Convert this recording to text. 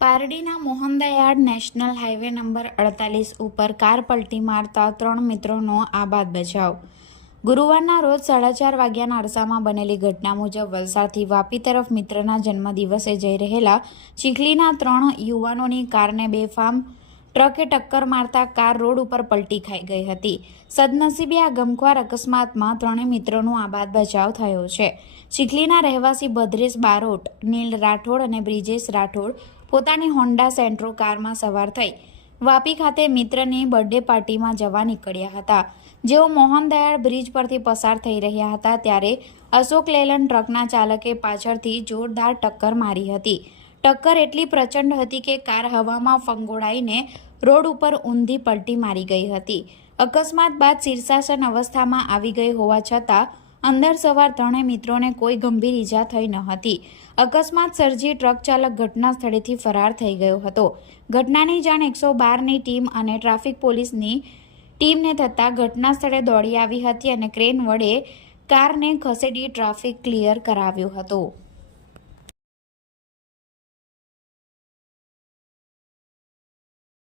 પારડીના મોહનદયાળ national highway number 48 ઉપર car પલટી મારતા 3 મિત્રોનો આબાદ બચાવ. ગુરુવારના રોજ 4:30 વાગ્યાના અરસામાં બનેલી ઘટના મુજબ વલસાડથી વાપી તરફ મિત્રના જન્મદિવસે જઈ રહેલા ચીખલીના 3 યુવાનોની કારને બેફામ ટ્રકે ટક્કર મારતા કાર રોડ ઉપર પલટી ખાઈ ગઈ હતી. સદનસીબે આ ગમખ્વાર અકસ્માતમાં 3 મિત્રોનો આબાદ બચાવ થયો છે. ચીખલીના રહેવાસી ભદ્રેશ બારોટ, નીલ રાઠોડ અને બ્રિજેશ રાઠોડ પોતાની હોન્ડા સેન્ટ્રો કારમાં સવાર થઈ વાપી ખાતે મિત્રની બર્થડે પાર્ટીમાં જવા નીકળ્યા હતા. જેઓ મોહનદયાળ બ્રિજ પરથી પસાર થઈ રહ્યા હતા ત્યારે અશોક લેલન ટ્રકના ચાલકે પાછળથી જોરદાર ટક્કર મારી હતી. ટક્કર એટલી પ્રચંડ હતી કે કાર હવામાં ફંગોળાઈને રોડ ઉપર ઊંધી પલટી મારી ગઈ હતી. અકસ્માત બાદ શીર્ષાસન અવસ્થામાં આવી ગઈ હોવા છતાં અંદર સવાર 3 મિત્રોને કોઈ ગંભીર ઈજા થઈ ન હતી. અકસ્માત સર્જી ટ્રક ચાલક ઘટના સ્થળેથી ફરાર થઈ ગયો હતો. ઘટનાની જાણ 112ની ટીમ અને ટ્રાફિક પોલીસની ટીમને થતાં ઘટના સ્થળે દોડી આવી હતી અને ક્રેન વડે કારને ખસેડી ટ્રાફિક ક્લિયર કરાવ્યો હતો.